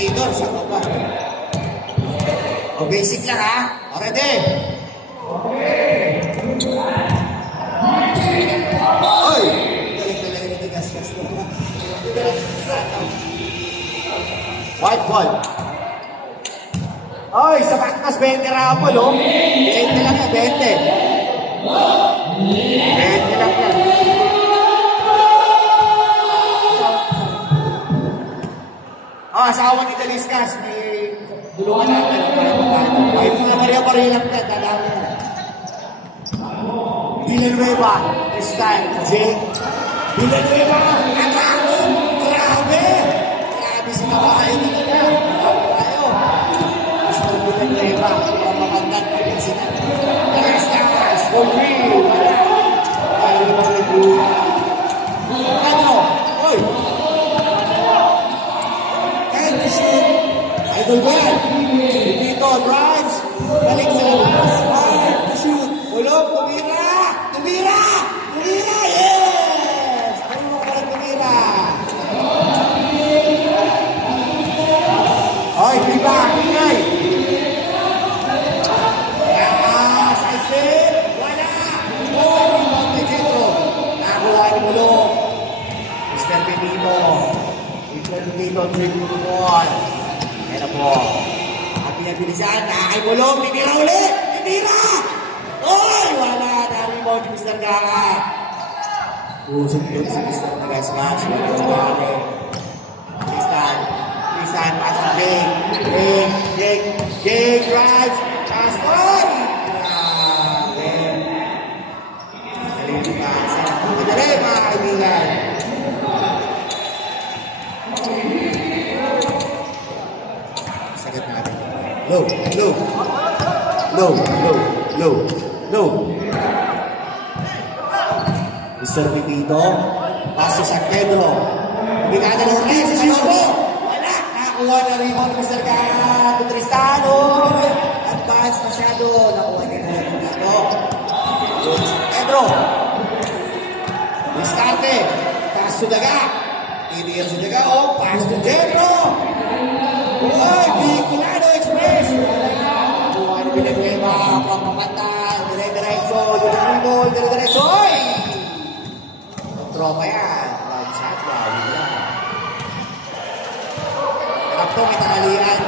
Terminator sa kapal. O, basic lang ha. O, ready? Oy! Galing na tigas-gas ko. White ball. Oy, sa patas 20 rapol, oh. 20 lang yan, 20. 20 lang yan. Asawa ni Daliscas, may bulungan natin. Ay, mga Maria lang yan, dadami yan. Villanueva, this time, Jake. Villanueva, nakakot! Grabe! Grabe si kabayo talaga. Kabayo. Mr. Villanueva, mapagandang pag-isip. Daliscas, for free, wala. Ay, mapagandang. Ano? Oy! Idol Gwen, dito, drives, balik sa labas, shoot, ulog, tumira, yes! Tayo mo pala tumira. Oy, diba, ingay. Side flip, wala. Oh, rebound kay Jetro. Nakakuha ni Mulong. Mr. Benito. Mr. Benito, 3-1. Ayan na po. Ang pinabilisan, nakakay Mulong, tinira ulit! Tinira! Oy! Wala! Na-rebound yung Mr. Gaka. Usog yun si Mr. Nagasmas. Wala yung gani. Tristan, pass to Jake drives, pass, oy! Grabe. Madali pass. Madali, mga kaibigan. Low. Mr. Pipito, paso sa Pedro. Bigada ng Ortiz, sa Yobo. Wala, nakakuha na rebound Mr. Gaka. Tristano. Advance masyado. Nakuha niya na yung gato. Pedro. Discarte. Pass to Daga. Tinir sa Daga. Oh, pass to Pedro. Uy, Bicolano Express. Nakuha ni Villanueva. Pagpapatan. Dire-diretso. Oy! Tropa yan. One shot. Wawin yan. Harap to, may tanghalian.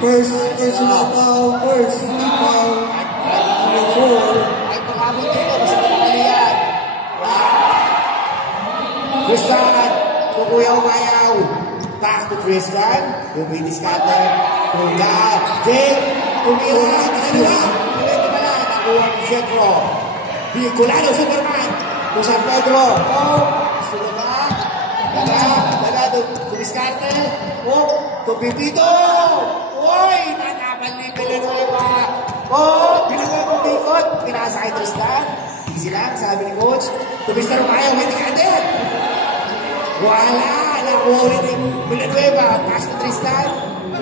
First foul. Ay, pangabot dito. Basta may tanghalian. Tristan. Kukuya umayaw. Back to Tristan. Buminis cutter. Kuya. Jake. Tumira. Dalawa. Nakuha ni Jetro. Bicolano Superman. Kung San Pedro. Oh, Sulaba. Daga. Tumiskarte. Oh, Tupipito. Oy, nanapan ni Villanueva. Oh, pinagawang bikot. Pinasa kay Tristan. Easy lang, sabi ni Coach. Tumistar umayaw, may tikader. Wala. Nakuha rin ni Villanueva. Pass to Tristan.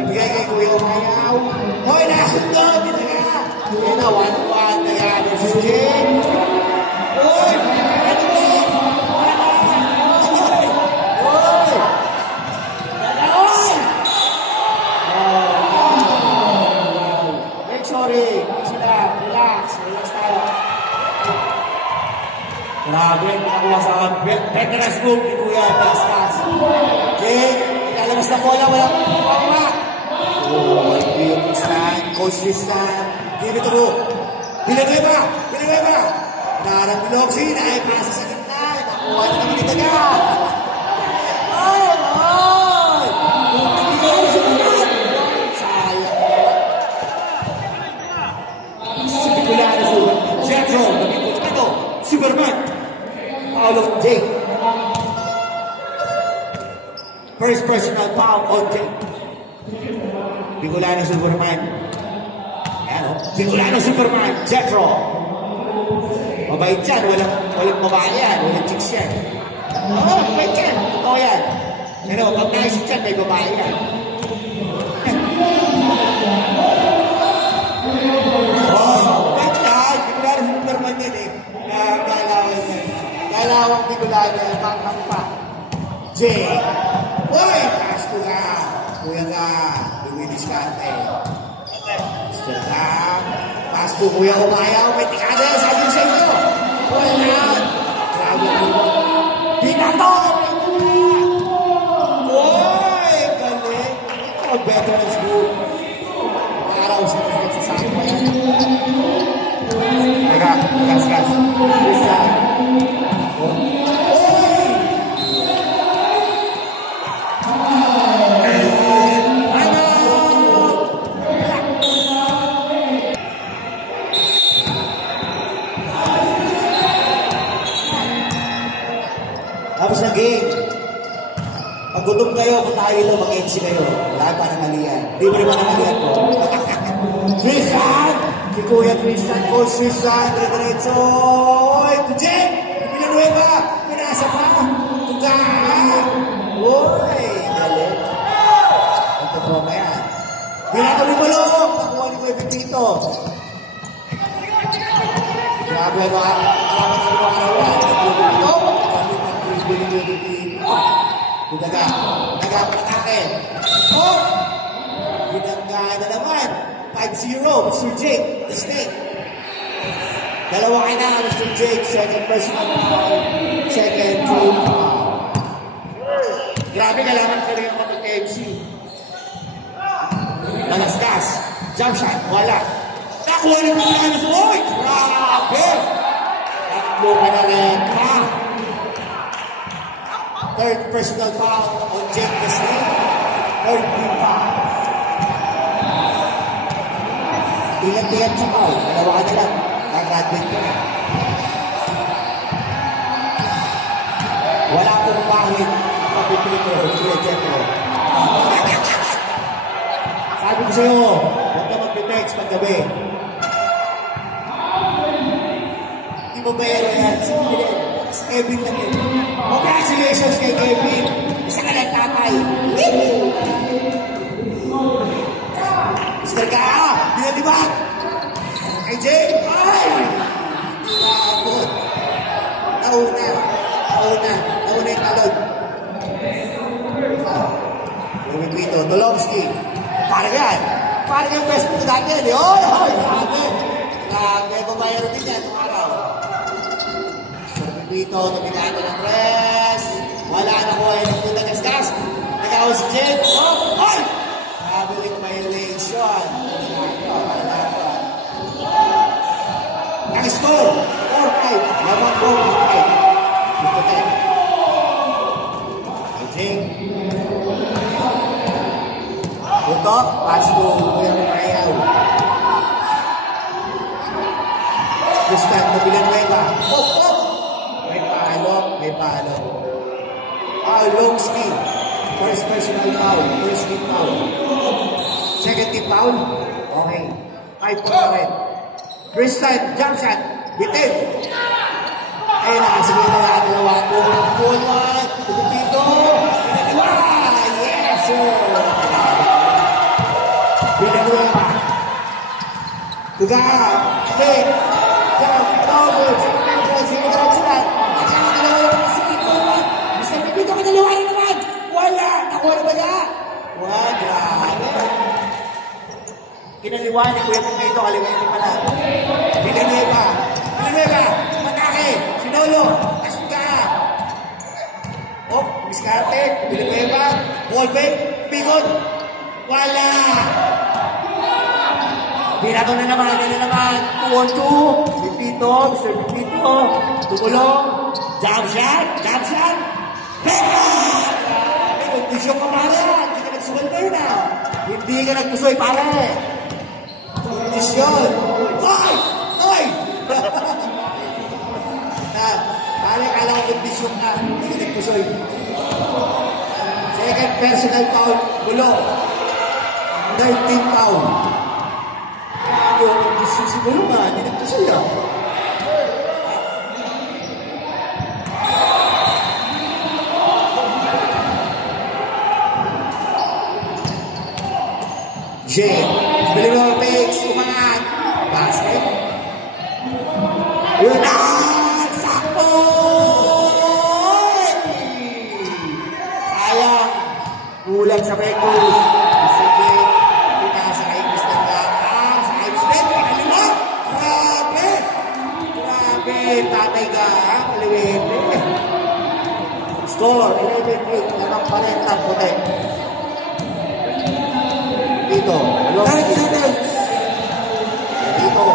Ibigay kay Kuya Umayaw. Hoy, nasundog. Binaga. Yan na, 1-1. Kaya, this is Jake. Hoy! Ano ba? Hoy! Hoy! Sorry. Sila, relax tayo. Grabe, nakakuha sa veterans group ni Kuya Daliscas. Jake, ilalabas na bola, walang pangma. Oh, yung Tristan, Coach Tristan. Give it to go. Villanueva. Darang Biloxi, naipasa sa gitna. Nakuha na naman ni Daga. Ay! Bumibigay sa naman. Sayang. Si Bicolano Superman. Jetro. Ito. Superman. Foul of Jake. First personal foul on Jake. Bicolano Superman. Bicolano Superman, Jetro. Mabait yan, walang babae yan, walang chicks yan. Oo, mabait yan, totoo yan. Pero pag naisip yan, may babae yan. Mabait yan, Bicolano Superman yan eh. Galawang Bicolano, bangkang pa. Jay, boy, pass to nga. to Kuya Umayaw. May tikada. Sabi ko sa inyo. Wala. Grabe po. Binato. Uy! Galing. Ito, veterans group. Araw sa nagsasabi pa yan. Teka, gas. Isa. Tapos na game. Pag gutom kayo, kung tayo dito, mag-MC kayo. Wala pa ng malian. Libre mo ng malian po. Tristan! Si Kuya Tristan ko, Tristan, dire-diretso. Oy, Tujen! Villanueva! Pinasa pa! Tuga! Oy, galing. Ang totoo ba yan? Binatuloy mo lang! Nakuha ni Kuya Pipito. Grabe ano ha? Salamat sa mga arawan. Ito, Budaga, nagapatake. Oh! Budaga na naman. 5-0, Mr. Jake, the snake. Dalawa ka na, Mr. Jake. Second personal foul. Second team foul. Grabe, kailangan ka rin mag-MC. Nalaskas. Jump shot, wala. Nakuha rin mo na sa oy! Grabe! Takbo ka na rin. Third personal foul on Jake the Snake. Third team foul. Tigat-tigat sa foul. Dalawa ka na lang. Nag-graduate ka na. Wala pong pahit. Kapipilito. Kapipilito. Sabi ko sa'yo, huwag ka mag-text pag-gabi. Hindi mo bayaro yan. Sige, si Kevin lang yun. Congratulations kay Kevin. Isa ka lang tatay. Mr. Kaa, binatibak. Kay Jake. Ay! Nauna yung talod. Lumipito, Dolomski. Parang yan. Parang yung best mo dati. Oy! Grabe, babayaro din yan itong araw. Dito, tumigado ng press. Wala na ko ay nagtudagasgas. Nagawa si Jake. Oh! Ay! Traveling violation. Nag-score. 4-5. Lamang po. 5. Dito tayo. Jake. Ito, pass to Kuya Mayaw. Tristan na Villanueva. Oh! May palo. Longski. First personal foul. First team foul. Second team foul. Okay. 5 po na rin. Tristan, jump shot. Bitin. Ayun na, sige na lahat. Dalawa. 2-1. Dito. Pinaliwa. Yes, sir. Pinaliwa pa. Tuga. Hey. Jump. Double. Sige na sila. Dito ka dalawa na naman! Wala! Nakuha na ba niya? Wala! Kinaliwa ni Kuya Pipito, kalimutin pala. Villanueva! Matake! Sinolo! Asuka! Oh, Miskarte! Villanueva! Ballback! Bigon! Wala! Binato na naman! 2-on-2! Pipito! Mr. Pipito! Tumulong! Jump shot! Peka! Kondisyon ka pare! Hindi ka nagsuwalder na! Hindi ka nagpusoy pare! Kondisyon! Ay! Pare, kala ko kondisyon ka. Hindi ka nagpusoy. Second personal foul. Gulo. 13 foul. Kondisyon si Gulo nga. Hindi nagpusoy ah. Jake, Villanueva fakes, umangat, basket. Yun na! Sakto! Sayang, kulang sa Pecos. Sige, pinasa kay Mr. Gata, sa Hype Smith, pinaliwa. tatay ka, ha? Maliwin. Score, 11-8. Lamang pa rin ang puti. Dito. 9 seconds. Dito.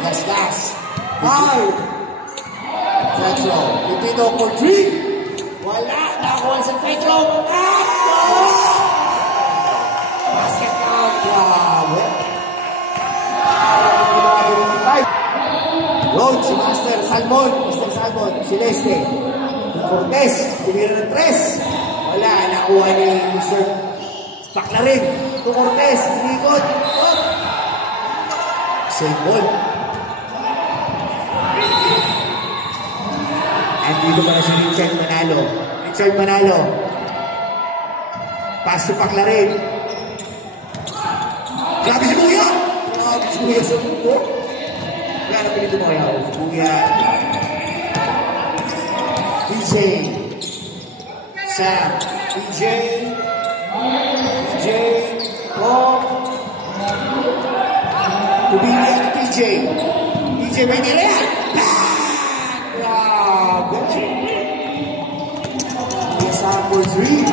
Gas-gas. 5. Petro. Dito for 3. Wala. Nakuha sa Petro. Basket out. Grabe. Road, si Master Salmon. Master Salmon. Celeste. Cortez. Tumira ng 3. Wala. Nakuha ni Mr. Paklarin. Ito Cortez. Inikot. Save ball. Andito pa na si Richard Manalo. Richard Manalo. Pass to Paklarin. Grabe si Kuya! Grabe si Kuya sa mundo. Wala na pinito mo kaya. Si Kuya. DJ. Sam. DJ. DJ. Tom. Tubigan ni DJ. DJ Benere. Grabe. Isa for 3.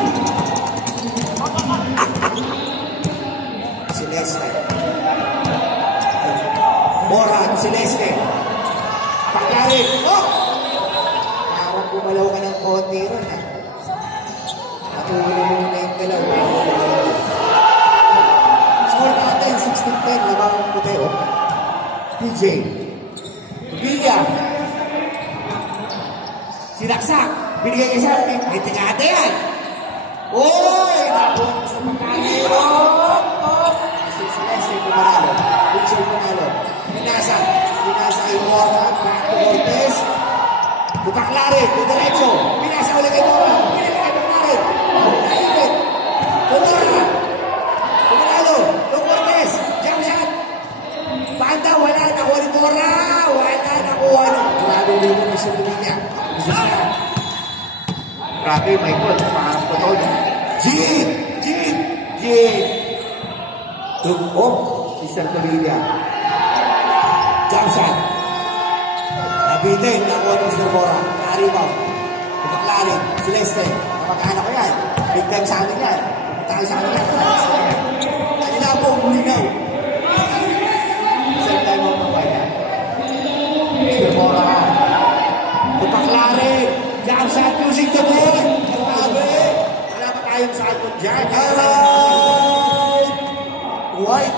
Celeste. Moran, Celeste. Paklarin. Oh! Parang bumalaw ka ng konti ron, ha? Natulong mo na yung dalawa. Score natin, 16-10. Labang ang puti, oh. PJ. Tubigan. Sinaksak. Binigay kayo sa atin. May tingate yan. Uy! Nakuha sa pagkain. Si Celeste Manalo. Richard Manalo. Pinasa. Pinasa kay Mora. Back to Cortez. Paklarin. Diretso. Pinasa ulit kay Mora. Pinasa kay Paklarin. Naipit. Mora. Manalo. Cortez. Jump shot. Banda. Wala. Nakuha ni Mora. Wala. Nakuha ni. Grabe ulit mo sa duminya. Grabe, Michael, parang totoo niya. Jean! Jean! Jean! Took off, Mr. Tolilla. Jump shot. Nabitin, nakuha ni Mr. Bora. Naribaw. Paklarin. Celeste. Napagkaanak ko yan. Big time sa amin yan. Tayo sa amin yan. Kanila po, mulinaw. Same time mo pa yan. Mr. Bora ka. Paklarin. Jump shot using the ball. Grabe. Wala pa tayong sakot dyan. Alright. White.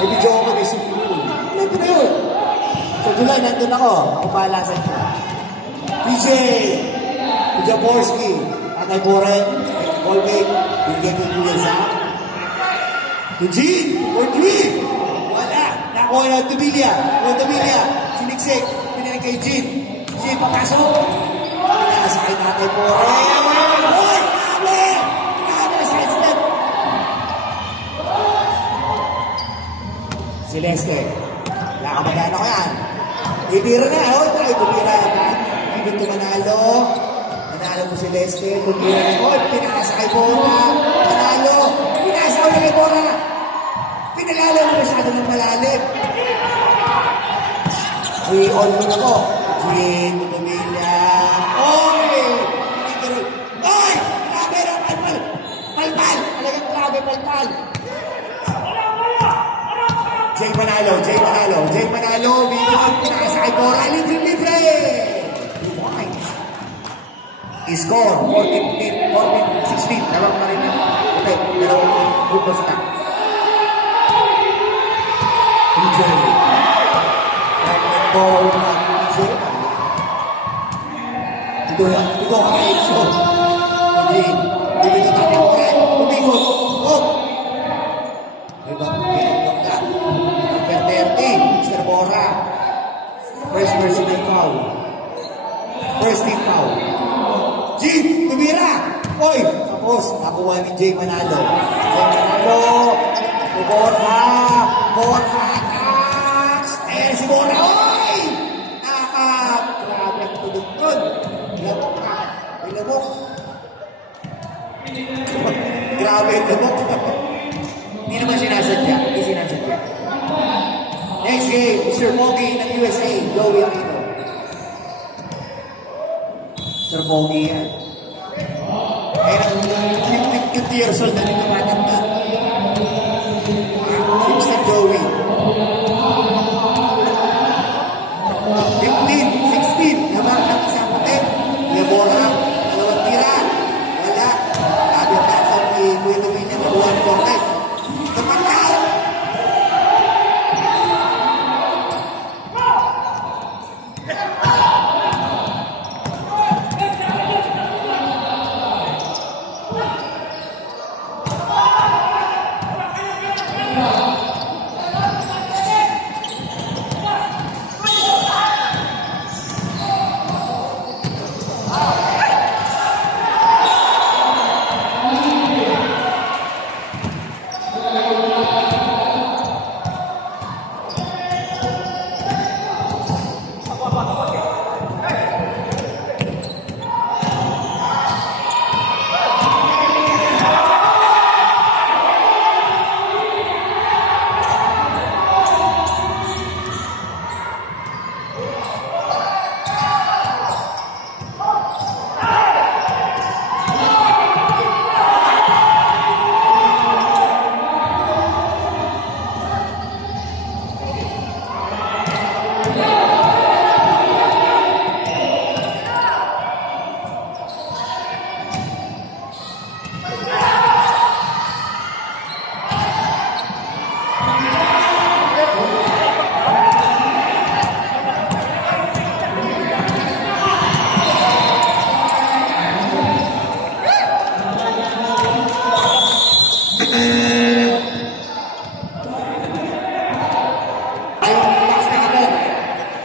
May video ako kay Supreme. Ano na yun? So July, nandun ako. Kupala sa inyo. PJ. Jaborski. Atay Boren. Colbeck. Bigyan ko yung Kuya Zach. Eugene. For 3. Wala. Nakuha na Tubilia. Tubilia. Siniksik. Kay Jean. Jean, papasok. Pinasakay natin po. Grabe! Grabe! Side step. Celeste. Nakamagana ko yan. Itira na. O, tayo tumira na. Ibig tumanalo. Nanalo mo Celeste. Tumira na. O, pinasakay po na. Nanalo. Pinasakay kay Bora. Pinalalo mo masyado ng malalim. I-on mo na ko. Jean, Tumila. Oy! Oy! Grabe na, palpal! Palpal! Talagang grabe, palpal! Jay Manalo, Jay Manalo, Jay Manalo. Bigyan, pinakasakay ko. Libre! I-score. 14-16. Dalawang pa rin yung okay. Dalawang grupos na. Jay. Ball na PJ. Ito kay Exo. Eugene. Dito tayo ko rin. Umikot. Oh! Diba? Pinagpag ka. Number 30. Mr. Bora. First personal foul. First team foul. Jean! Tumira! Oy! Tapos, nakuha ni Jay Manalo. Jay Manalo. Bora! Bora! Si Bora, oy! Grabe ang tudugtod. Labok ka. May labok. Grabe ang labok. Hindi naman sinasadya. Hindi sinasadya. Next game, Mr. Pogi ng USA, Joey Aquino. Mr. Pogi yan. Kaya ang 50 years old na rin tumatanda. Mr. Joey. 15, 16, naman ang isang puti. Lebora, dalawang tira. Wala. Sabi ang platform ni Kuya Dominion na buwan Cortez. Kapagkaw!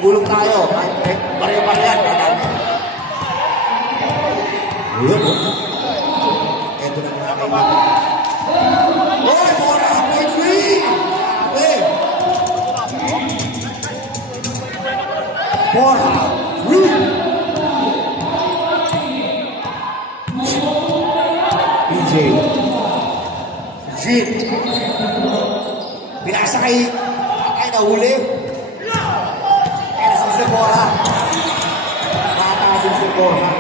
Ulong tayo. Pareho-parehan. Ulong. Ito na mga kaibigan. Oy, Bora! Point free! Grabe! Bora! Free! PJ. Jit. Pinasa kay nahuli. Si Bora. Matasin si Bora.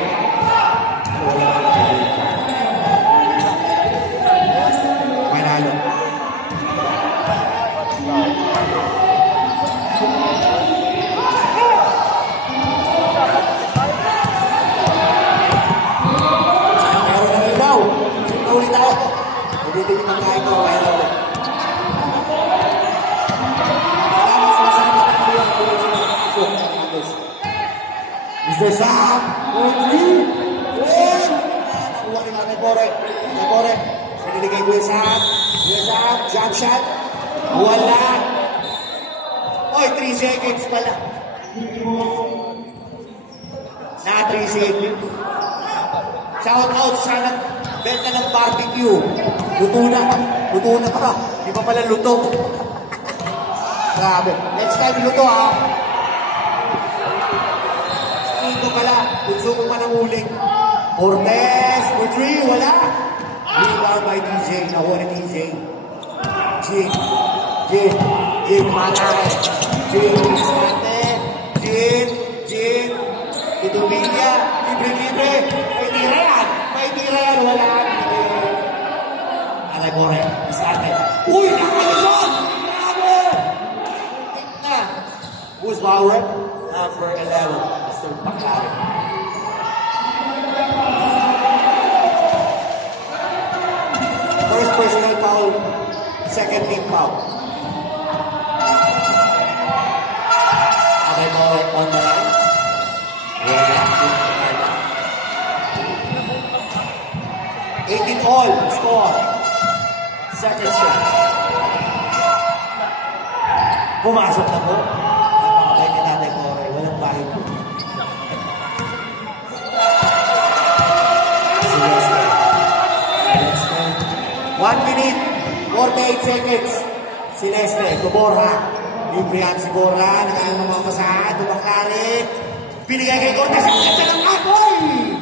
Manalo. Meron ng ilaw. Ulit tayo. Ulitin yung mga ito. Mr. Sam, nakuha ni Mate Bore. Mate Bore, piniligay ko yung Sam. Yung Sam, jump shot. Wala. Oy, 3 seconds pala. Na 3 seconds. Shout out sa benta ng barbecue. Luto na. Luto na pa. Di pa pala luto. Grabe. Next time luto ha. Ito pala, gusto ko pa ng uling. Cortez, for 3, wala. Rebound by TJ, nakuha ni TJ. Jin, matay. Jin, Itubinya, libre. May tira yan, wala. Alay, Bore, isate. Uy, nakalisod! Grabe! Tigna. Who's power? Number 11. Bakari. First personal foul, second team foul. Okay mo on the line. Wala. 18 all, score. Second shot. Pumasok na po. Napakabay ni Tatay Bore. Walang bahid po. 1 minute, 48 seconds. Si Nestle, Bora. Libre yan si Bora. Nagayang mamamasahan. Tumakari. Binigay kay Cortez. Ang ganda ng apoy!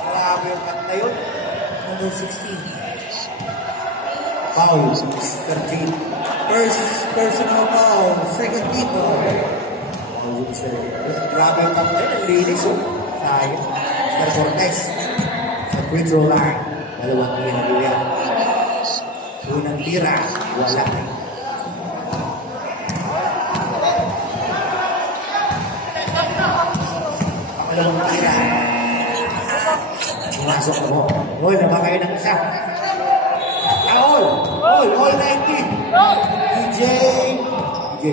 Grabe yung cut na yun. Number 16. Foul, 13. First personal foul. Second team foul. Grabe yung pang ang linis oh. Sayang. Star Cortez. Sa free throw line. Dalawang tira yan. Unang tira. Wala. Pangalawang tira. Pumasok mo. Hoy, naman kayo ng isa. All 19. DJ.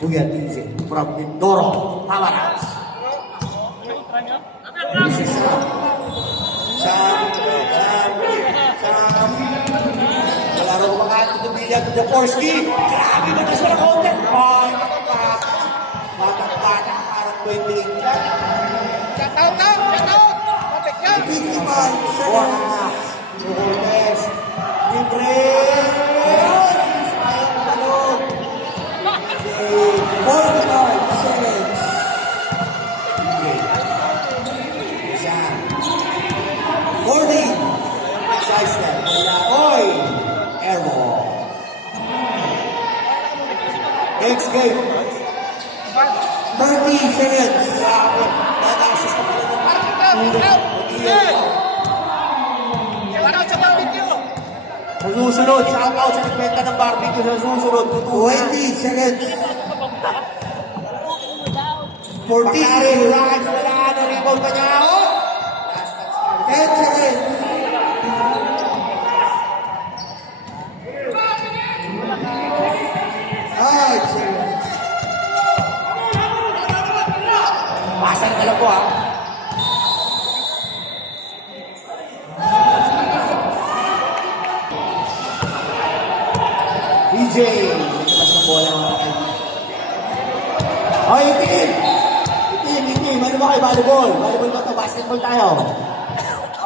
Kuya DJ from Mindoro, Tamarans. This is Sam. Kalaro ko mga tutubilya to the Porsche. Grabe ba ito sa content? Ay, batang parang 28 lang. Shut out! Wow. Cortez. Libre. 45 seconds. Isa. 40. Side step. Wala. Oy! Airball. Next game. 30 seconds. Grabe. Nag-assist ka pala ng sa susunod, shout out sa nagbenta ng barbecue sa susunod. 20 seconds. 40 Pagkari, seconds. Ryan, wala na rebound pa niya. Oh! 10 seconds. Five seconds. Pasan ka lang po ha. DJ, nagpas ng bola mga kaibigan. Hoy, itim! Ano ba kayo? Volleyball? Volleyball ba ito? Basketball tayo.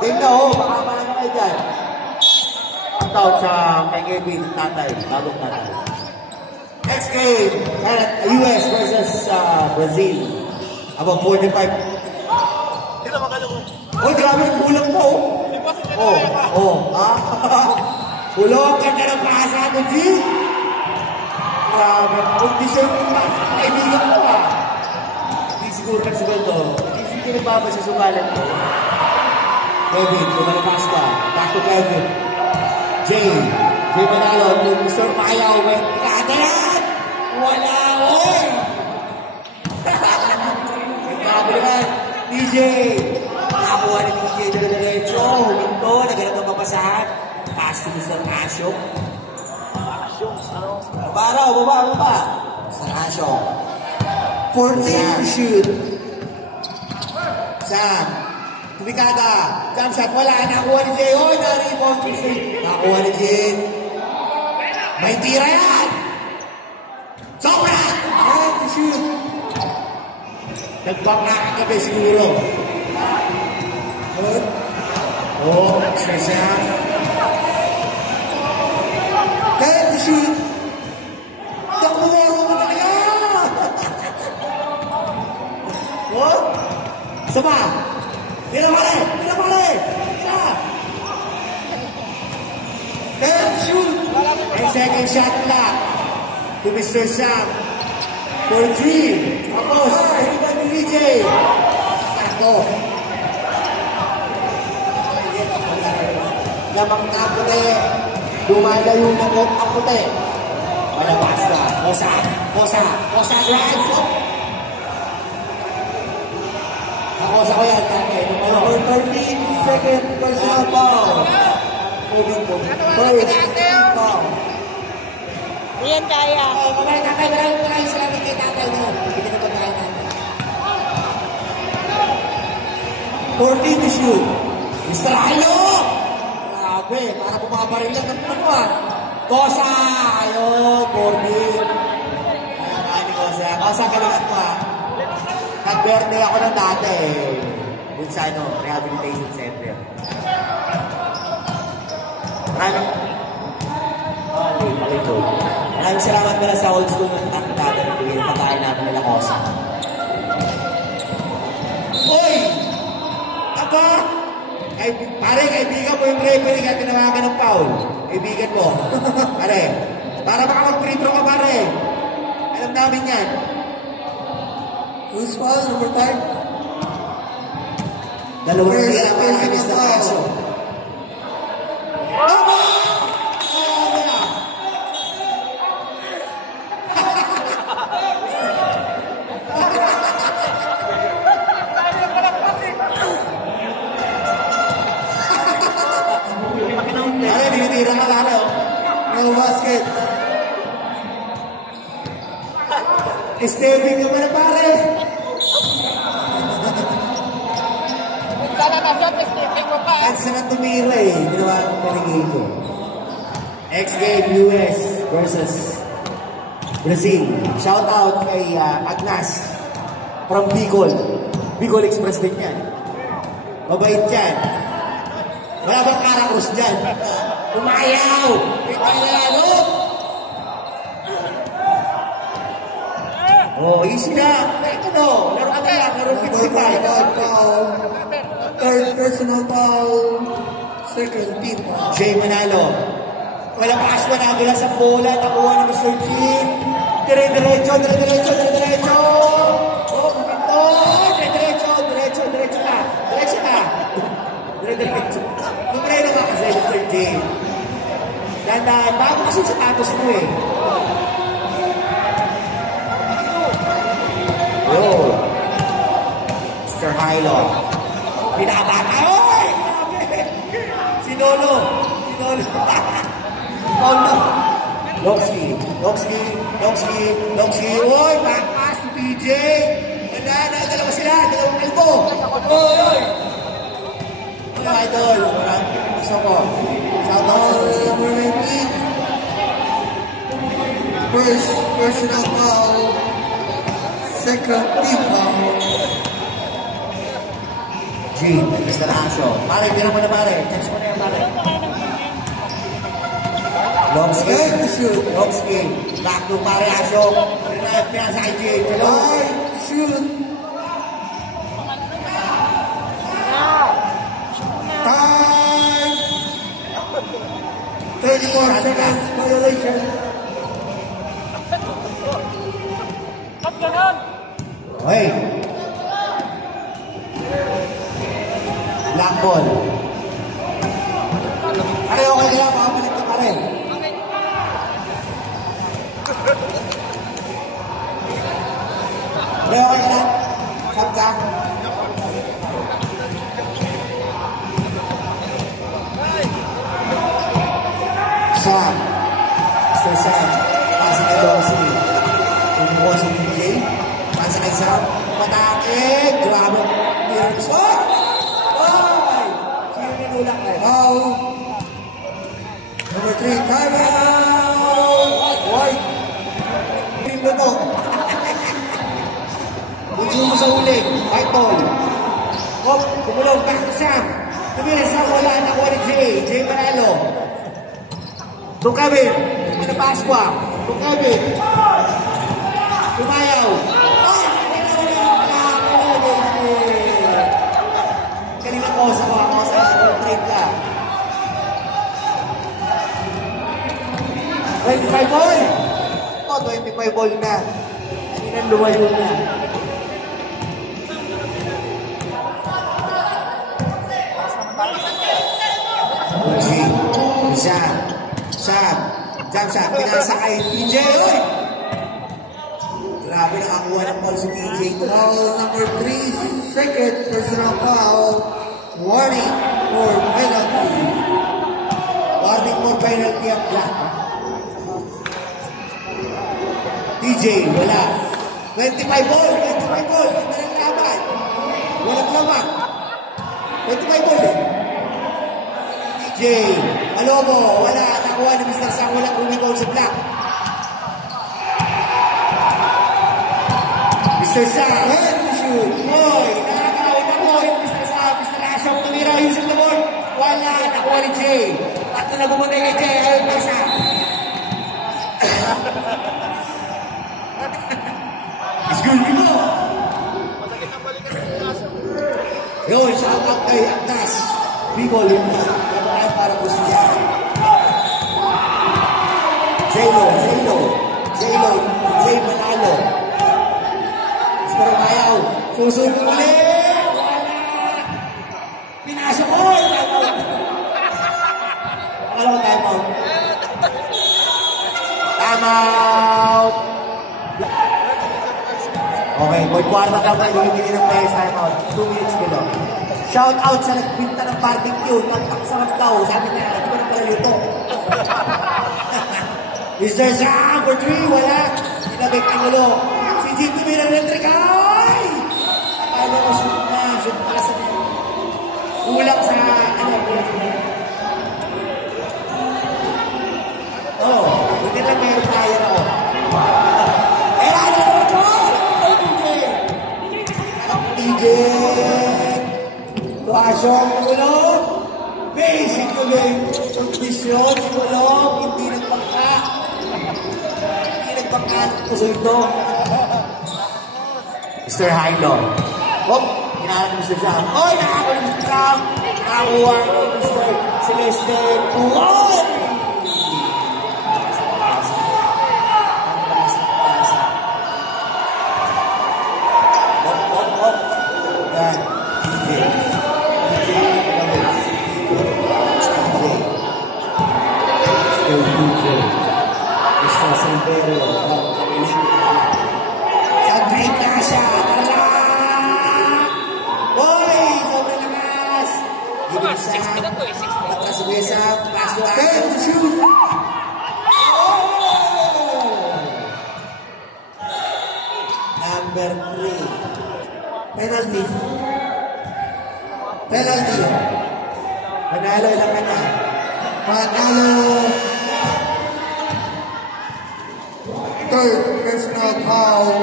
Game na oh, baka paano kayo dyan. Shout out sa Kevin, tatay, bagong tatay. Next game, US versus Brazil. About 45. Oh, grabe yung bulang mo. Bulong, ganda ng pasa mo, G. Grabe, kondisyon yung kaibigan ko Hindi siguro nagsugaldo. Hindi pinagbaba sa sugalan ko. Kevin, lumalapas ka. Back to Kevin. Jay Manalo, yung Mr. Payaw, may kadalan! Wala, oy! Nagkabulan, DJ! Nakakuha ni DJ Diretso. Minto, nagalang ang mapasahan. Pass to Mr. Asyong. Baba. Mr. Asyong. 14 to shoot. Sam. Tumikada. Jump shot. Wala. Nakuha ni Jay. Hoy, na-rebound. Nakuha ni Jay. May tira yan. Sobra. 10 to shoot. Nagbangaka kami siguro. Oh, Sir Sam. 10 to shoot. Nakuha mo talaga. Oh. Sama. Tira mali. 10 shoot. And second shot clock to Mr. Sam for 3. Tapos, everybody DJ. Ako. Lamang na puti. Lumalayo na ko ang puti. Malabas ka. Kosa drives. Nakosa ko yan, tatay. For 13 second personal foul. Moving po. First team foul. Yan kaya. Maraming salamat kay tatay mo. Hindi na ba tayo tatay? 14 to shoot. Mr. Ayo! Grabe, para bumabaril lang ng ano Kosa! Ayun, Corby. Kaya ni Kosa. Kosa, galingan ko Nag-birthday ako ng dati dun sa rehabilitation center. Maraming salamat pala sa old school ng dati. Bigyan pa tayo natin nila Kosa. Uy! Aba! Pare, kaibigan mo yung referee kaya tinawagan ng foul. Kaibigan mo. Pare, Para baka mag-free throw ka pare. Alam namin yan. Who's foul? Number 5. Dalawang tira para kay Mr. Caso. Tama! Wala. Ay, dinitira ka lalo. No basket. Stepping ka pala pare. At sa na tumira eh. Ginawa ko paligay ko. X-Game US versus Brazil. Shout out kay Agnas from Bicol. Bicol Express din yan. Mabait yan. Wala bang Caracruz dyan? Umayaw! Italano! Oh, easy na. Ito no. Laro ka na lang. Laro Number 5 foul. Third personal foul. Second team foul. Jay Manalo. Walang pakaswa na bilang sa bola. Nakuha ni Mr. Jim. Dire-diretso, dire-diretso, dire-diretso. Oh, kumito. Dire-diretso, diretso, diretso ka. Diretso ka. Dire-diretso. Kumreno ka kasi, Mr. Jim. Dandan, bago kasi sa tapos mo eh. Yo. Mr. Hilo. Pinakabata. Oy! Si Nolo. Si Nolo. Nolo. Loxy. Loxy. Loxy. Loxy. Oy! Backpass to PJ. Wala na. Dalawa sila. Dalawang kalbo. Oy! Oy! Oy, idol. Wala. Gusto ko. Shout out. Number 19. First personal foul. Second team foul. G. Mr. Aso. Pare, tira mo na pare. Chance mo na yan pare. Loxy. Loxy. Back to pare Aso. Pinasa kay G. Hello. Shoot. Time. 34 seconds violation. Hey. Black ball. Pare, okay ka lang. Makapalik ka pa rin. Pare, okay ka lang. Sab ka. Sam. Mr. Sam. Pasa kay Dorsey. Kumuha si DJ. Pasa kay Sam. Patake. Grabe. Mirrors. Oh! Oy! Sino ninulak eh? Foul. Number 3, time out. White. Pino to. Bujo mo sa uli. White ball. Hop. Kumulong. Back to Sam. Tumira sa wala. Nakuha ni Jay. Jay Manalo. Tukabin. Mana Pasqua. Tukabin. Tumayaw. Oh! Kanina ko sa mga kosa sa trade ka. 25 ball. Oh, 25 ball na. Kanina lumayo na. Uji. Sam. Sam. Jam Sam. Pinasa kay PJ. Oy! Grabe, nakakuha ng ball si PJ. Foul number 3, second personal foul. Warning for penalty. Warning for penalty ang black. PJ, wala. 25 ball. 25 ball. Ganda ng laban. Walang laman. 25 ball eh. PJ. Alobo. Wala. Nakuha ni Mr. Sang. Walang rumikol sa black. Mr. Sang. Shoot. Boy. Nakakawin na boy. Mr. Sang. Mr. Ashok. Tumira. Using the board. Wala. Nakuha ni Jay. At na nabumunay kay Jay. Ayun pa siya. Excuse me mo. Yun. Shout out kay Agnas. Bicol. Kabahan para po siya. J-Lo. Jay Manalo. Mr. Mayaw. Susunod ulit. Wala. Pinasok ko. Time out. Time out. Okay, boy, kwarta ka ba? Hindi ng players time out. 2 minutes below. Shout out sa nagbinta ng barbecue. Sarap daw. Sabi na, hindi ko na pala luto. Mr. Sam for 3. Wala. Kinabik ang ulo. Si Jim Tumira Rentricay. Akala ko shoot na. Shoot pala sa kulang sa hindi lang may retire ako. DJ! Tuasyong ulog! Basic ulit! Kondisyon, ulog, hindi nagpangka. Hindi nagpangka. Puso ito. Mr. Hilo. Oh, hinahanap ni Mr. Sam. Oy, nakakuha ni Mr. Sam. Nakakuha ni Mr. Celeste. Tuwan! Number 3. Penalty. Panalo lang na. Panalo. Third personal foul.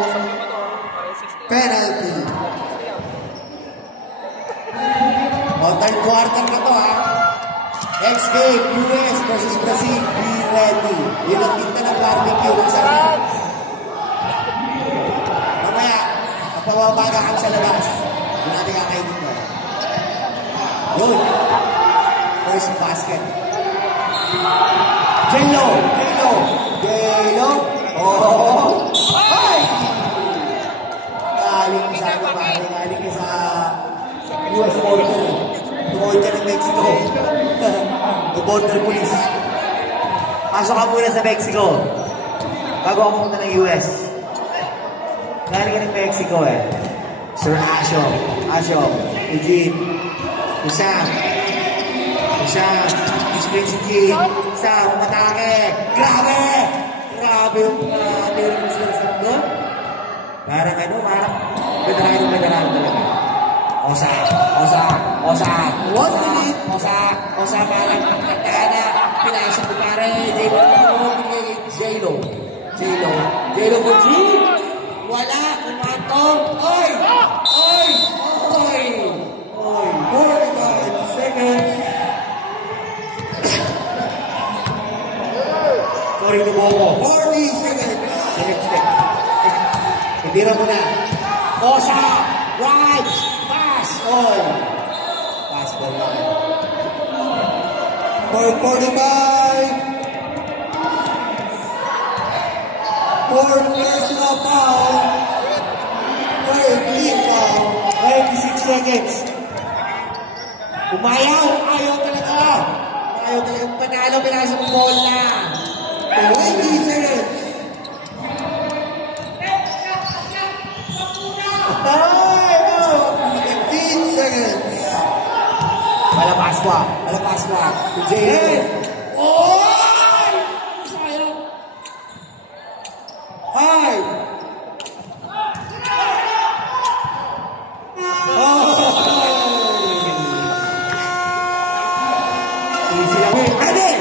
Penalty. Third quarter na to ha. Next game, US versus Brazil. Be ready. Yun ang tinta ng barbecue ng sarap. Mamaya, kapawabaga kang sa labas. Yun natin kakainin mo. Yun. First basket. J-Lo. Oh! Ay! Galing sa ano ba? Galing sa US border. Tumoy ka ng Mexico. The border police. Pasok ka muna sa Mexico. Bago ako pumunta ng US. Galing ka ng Mexico eh. Sir Asho, Eugene, Sam, Spring si Jean, Sam, matake. Grabe yung Mr. Sam doon. Parang veteran talaga. Osa, parang kaya pinasok ko pare, J-Lo ko G, wala, kumatong, oy, 45 seconds. Sorry to Bobo. 40 seconds. Hindi na muna. Osa, right, pass, oy. Pass ball lang. For 45. Fourth personal foul. Third team foul. 26 seconds. Ayaw talaga. Panalo, pinasok ang ball na. 20 seconds. Ay, no. 15 seconds. Malapas pa. Jay. Oy! Sayang. Hi. Easy lang. Ready!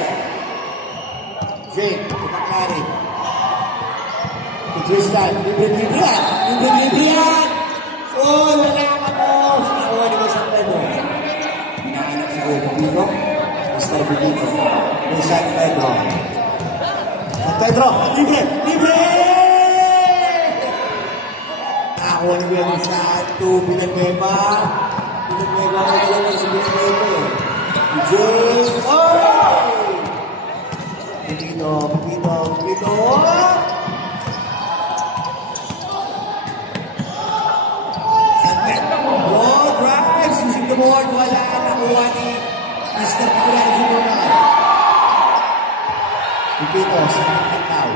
Jay, Bakari. Tristan, libre yan! Oy, wala ka po! Sinakuha ni San Pedro. Hinahanap siguro Bubino. Mr. Bubino. Ni San Pedro. Libre! Nakakuha ni Bubino sa 2 Villanueva. Villanueva ka talaga sa Villanueva eh. Jay! Oy! Bubino. nakuha ni Mr. Picolano Jr. Pipito, sa Pagkakaw.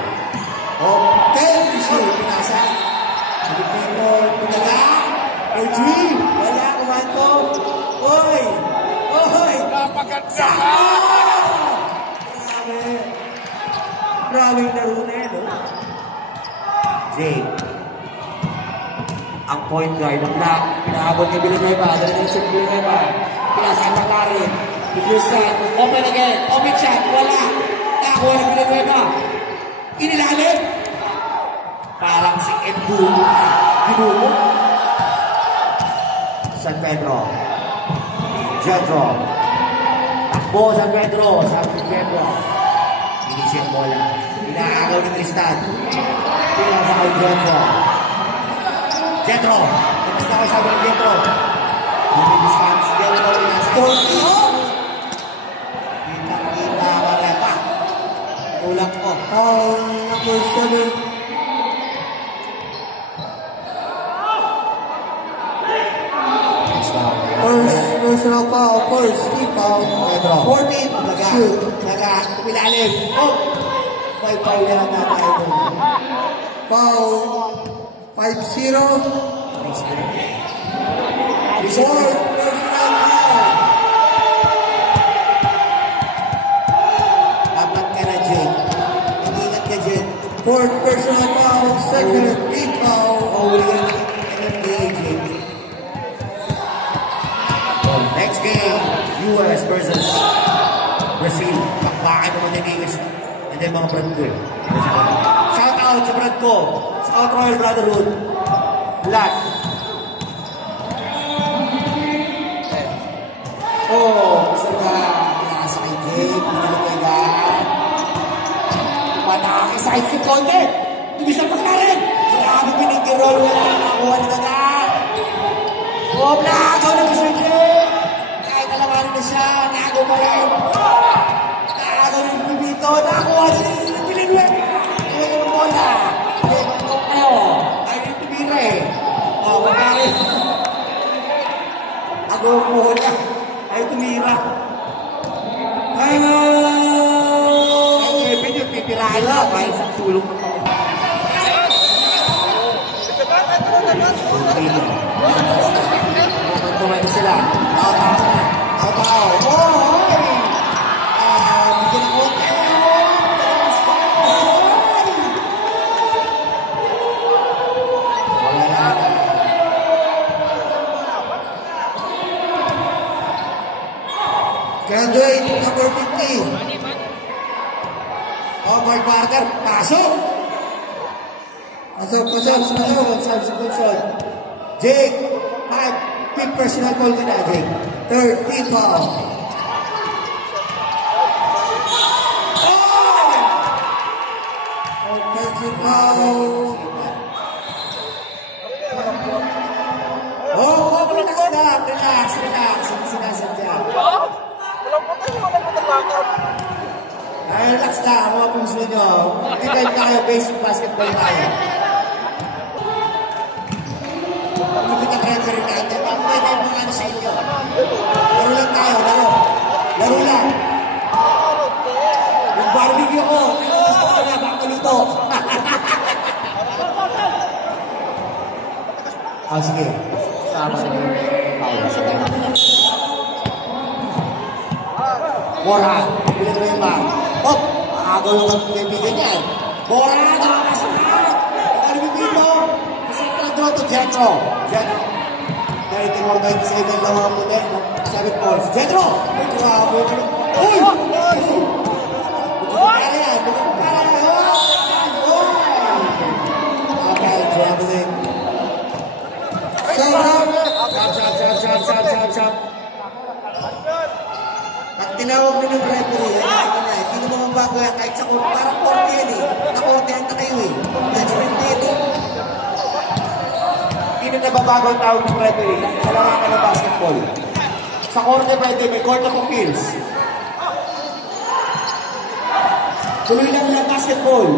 Okay, Bishop, pinasa. Pipito, pinala. OG, wala, kumanto. Oy! Oy! Napaganda! Grabe. Grabe yung laro na yan, no? Jake. Ang point guard ng Black. Pinahabol ni Villanueva. Dala si Villanueva. Pinasa ang Larin. Diffuser. Open again. Open shot. Wala. Nakakuha ng Villanueva. Inilalim. Parang si Edu. Ginumo. San Pedro. Jedro. Takbo San Pedro. San Pedro. Inisip bola. Inaagaw ni Tristan. Pinasa kay Jedro. Jetro! Tapos na kayo sabi ng Jetro. Bumibiskan si Jetro. Kita-kita ka rin pa. Tulak ko. Number 7. First personal foul, first team foul. Pedro. 14, shoot. Kumilalim. Oh! Pay-pay na lang natin ito. Foul, 5-0. Fourth personal foul. Dapat ka na, Jake. Ingat ka, Jake. Fourth personal foul, second team foul. NBA, Jake. Next game, US versus Brazil. Bakbakan naman ng English. And then mga brand ko. Shout out sa brand ko. Scout Royal Brotherhood. Black. Oh, isa ka. Pinakasa kay Jake. Pinakasa Manakakisahit si Conte. Tumisan pa ka na rin. Grabe pinigirol. Wala nakakuha ni Gaga. Oh, Black. Ikaw na gusto Jake. Kahit alaman na siya. Nagaw pa rin. Nagaw yung Pipito. Nakakuha na rin. Pilinwek. Pilinwek ng bola. Ay, tumira eh. Oh, magkari. Ako mohon lang. Ay, tumira. Ay, Kevin yung pipirahin lang. Ay, isang sulong ng mga. Tumayo sila. Tao-tao na. Tao-tao. Oh, ay! Bigyan ako. Graduate number 50. Oh, Mark Barker, pasok! Substitution. Jake, fifth personal call ka na, Jake. Third team foul. Offensive foul. Oh, relax lang. Relax. Hindi sinasadya. Ay, relax lang. Mga puso nyo. Hindi kayo tayo. Basic basketball tayo. Pagkakit ang referee natin. Ang pwede yung mga ano sa inyo. Laro lang tayo. Laro lang. Yung barbecue ko. Gusto ko na. Baka malito. Sige. Tama na yung Bora, bilang mo yung ba? Oh, makagaw yung kaibigan yan. Bora, nakakasakat! Ano bibito? Isang kladro to Jetro. Jetro. 1997 lang mga model. 7 points. Jetro! Uy, grabe. Uy! Para yan. Para yan. Okay, traveling. Shot. At tinawag mo ng referee, hindi naman magbago yan kahit sa court. Parang court yan eh. Nakorte yan na kayo eh. Judgment yan eh. Hindi na nababago ang tawag ng referee sa larangan ng basketball. Sa court pwede, may court of appeals. Tuloy lang ng basketball.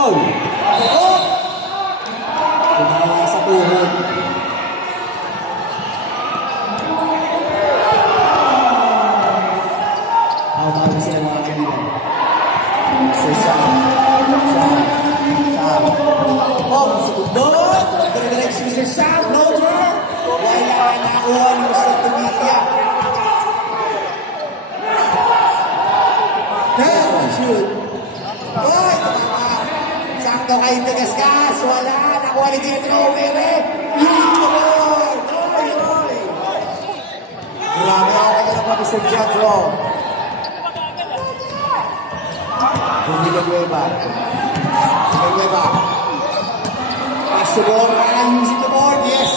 Oh! Tumawa sa tuhod. Si Sam. Oh, segundo. Dire-diretso si Sam. Loader. Wala nakuha ni Mr. Tumilya. Shoot. Oy, tumama. Sakto kay Tegasgas. Wala. Nakuha ni Jetro. Mere. Using the board. Oy. Grabe ako kaya na pa Mr. Jetro. Villanueva. Pass the ball. Using the board. Yes.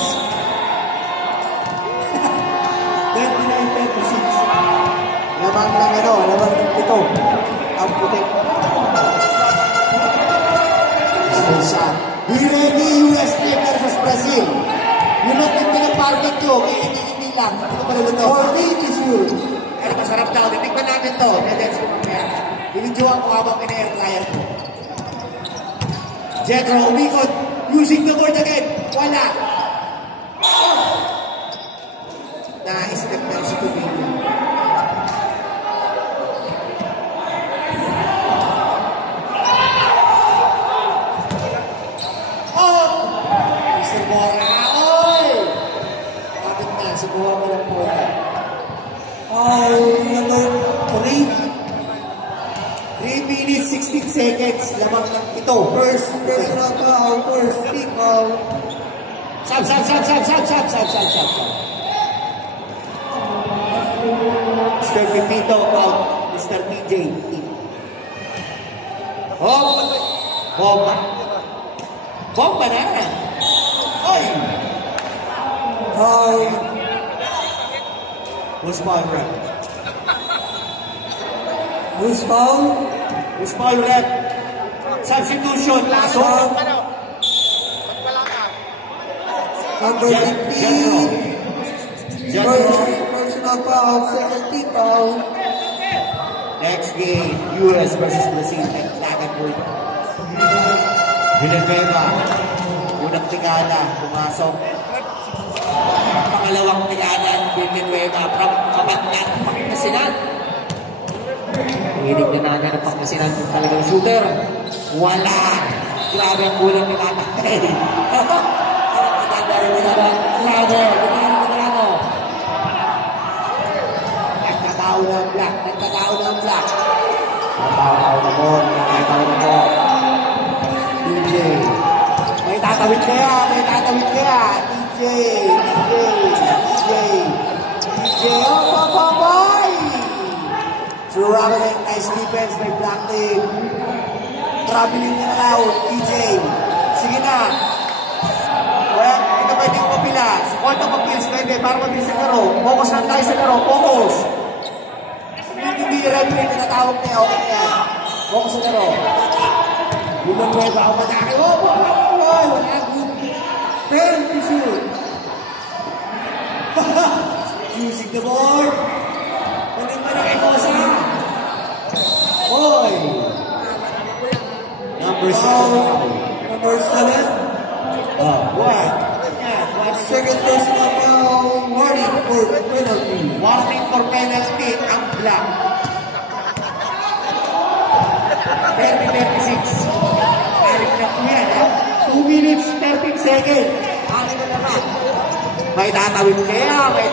39-36. Lamang ng ito. Ang puti. Straight shot. We ready, USA versus Brazil. Yung nagtinti ng barbecue, hindi lang. Ito pala luto. 40 shoot. Pero masarap daw. Titignan natin to. Nandun sa mamaya. Binidyoan ko habang pina-air flyer ko. Jetro, umikot. Using the board again. Wala. Na-step na si Tubino. Oh! Mr. Bora. Oy! Bakit na? Subuha mo lang po. Foul number 3. 3 minutes, 16 seconds. Lamang ng ito. First personal foul. First team foul. Sab. Mr. Pipito out. Mr. PJ. Bomba na. Oy! Foul. Who's foul rep? Who's foul? Who's foul rep? Substitution. Laso. Number 15. First personal foul. Second team foul. Next game, US versus Brazil. Naglagan po ito. Villanueva. Unang tingala. Pumasok. Pangalawang tingala ng Villanueva. From Kabatlan. Pangasinan. Hilig na niya ng Pangasinan kung talagang shooter. Wala. Grabe ang gulang ni Tatay. Grabe. Nagtatao na ang black. Nagtatao na mo. DJ. May tatawid kaya. DJ. Oh, boy! Surrounding. Nice defense by Black Team. Traveling na out. DJ. Sige na. Well, ito pwede yung mapila. Support ang mag-kills pwede para mabilis sa laro. Focus lang tayo sa laro. Focus. Hindi referee na natawag niya. Okay na yan. Focus sa laro. Villanueva ako matake. Wala good. Penalty shoot. Using the board. Maganda na kay Kosa. Boy. Number 7. Number 7. What? Second personal foul. Warning for penalty. Warning for penalty ang black. 30-36. Arik na po yan, ha? 2 minutes, 13 seconds. Akin na naman. May tatawid kaya. Yung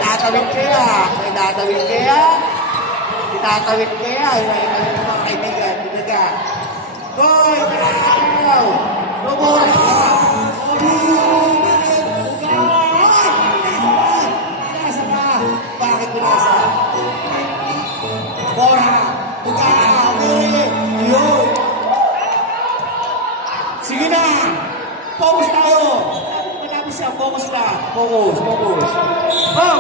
mga kaibigan. Pinaga. Boy! Lumura! Bakit binasa? Bora! Yun! Sige na! Focus tayo! Matapos siya, focus na! Focus! Oh!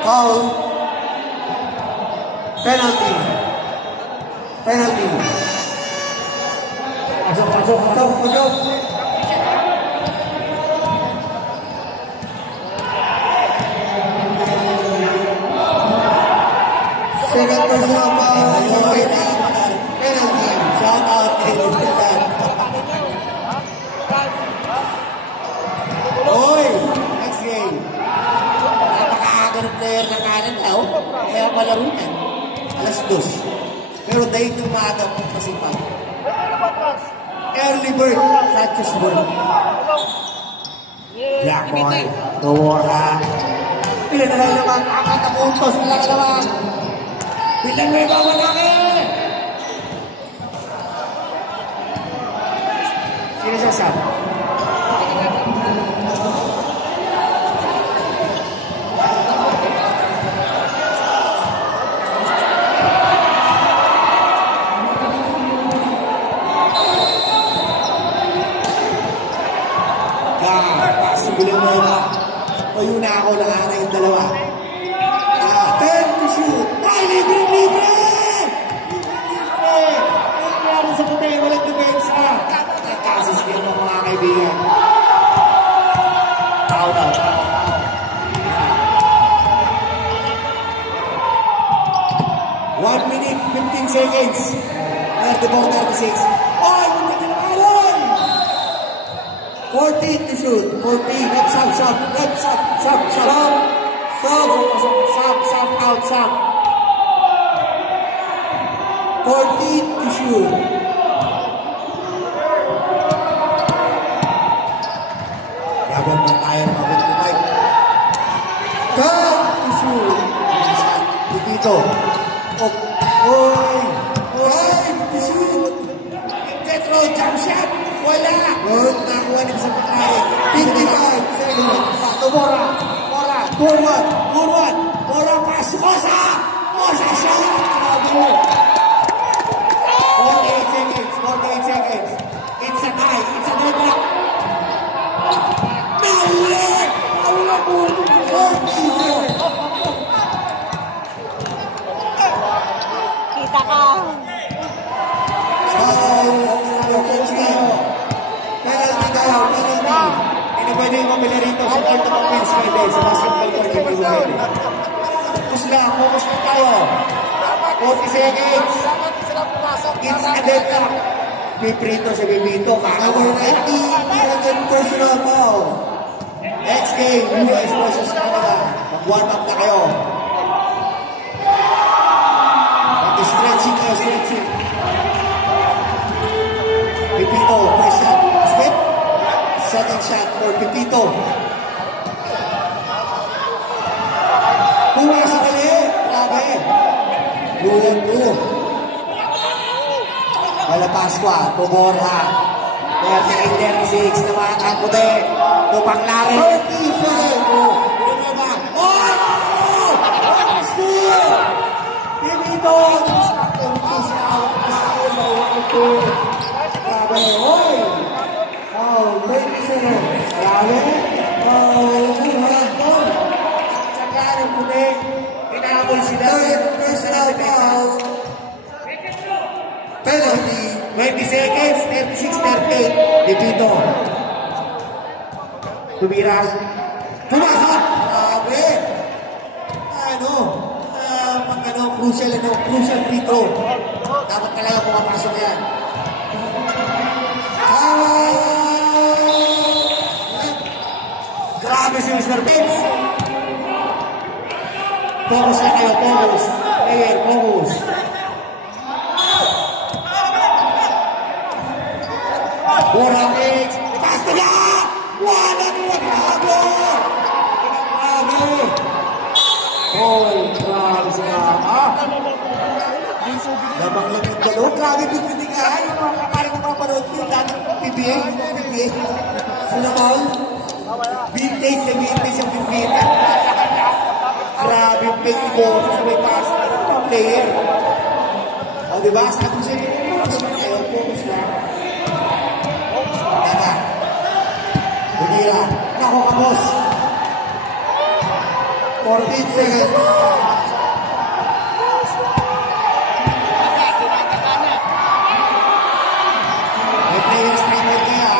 Foul. Penalty. Pasok. Second personal foul. Penalty. Shout out kay Lutan. Oy! Next game. Napaka-aga ng player ng kanan daw. Kaya malaro yan. Alas dos. Pero dahil tumaga po kasi pa. Early bird, Sanchez bird. Black boy, Dora. Pila na lang naman, apat na puntos, pila na naman. Pila na iba malaki. Sino siya siya? Bilang mo ba? Tayo na ako, nakaka yung dalawa. 10 to shoot. Ay, libre! Libre! Ano naman sa puti? Walang depensa. Kasis kayo ng mga kaibigan. Out. 1 minute, 15 seconds. 34, 36. Ay, hindi ka nakalon! 14 to shoot. 14. Left sub. Out, sub. 14 to shoot. Grabe ang tayo ng mga 55. 10 to shoot. Dito. Oy, to shoot. Petro, jump shot. Wala! Good, nakuha nito sa pagkain. 55 seconds. Mora. Forward. Mora, pass. Mosa shot! 48 seconds. It's a tie block. Naula po. 40 seconds. Kita ka. Hindi pwede yung mamila rito sa court of offense pwede. Sa basketball court hindi pwede. Focus lang tayo. 40 seconds. It's a deadlock. Piprito si Bibito. Number 90, personal foul. Next game, US versus Canada. Mag-warm up na kayo. Mag-stretching kayo, stretching. Pipito, first shot, step. Second shot for Pipito. Pumasok ulit. Grabe. Blue. Wala Pasqua, Tumorha. 38-36 naman ang puti. Tupang lari. 37. Steal! Pipito. Grabe. Oy! Ladies and gentlemen, grabe. Saka ng puti, inaabol sila. Personal foul. Penalty. 20 seconds, 36-38. Dipito. Tumira. Pumasok. Grabe. Crucial free throw. Dapat talaga pumapasok yan. Grabe si Mr. Vince. Focus na kayo, focus. Player, focus. Borapix. Pass to that! Walang grabe! Grabe si Mama. Labang lang yung dalo. Grabe pintindigahan. Yung mga kamarin na mapanood ko. Dati PBA. Sino Paul? Vintage yung PBA. Grabe yung fake ball sa may pass. Player. O diba? Sabi ko sa'yo, focus na kayo. Focus na. Tama. Bunira. Nako ka, boss. 14 seconds. May players timer kaya.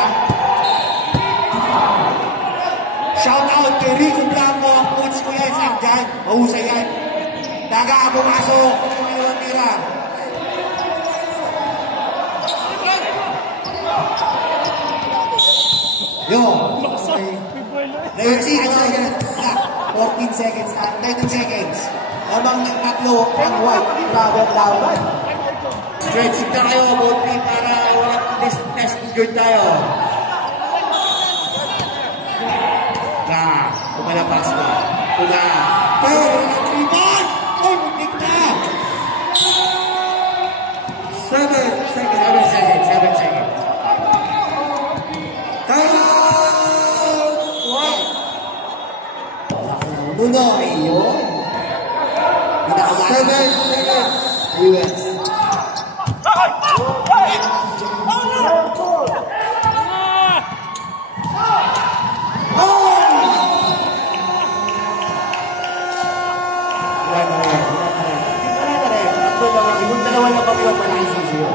Shout out kay Rico Blanco, ang coach ko yan sa dyan. Mahusay yan. Daga, pumasok. Kung ano ang tira. Yo. 13 seconds. 14 seconds. 13 seconds. Lamang ng tatlo ang White Travel Laban. Stretching na kayo, Monty, para walang test injured tayo. Kumalapas na. Tula. Pero ang rebound! Ay, muntik na! 7 seconds. 7 seconds. Timeout! Wow! Nunoy yun. 7 seconds. US. Wala na rin. Yung dalawa na pag-iwan, malaki sisiyo.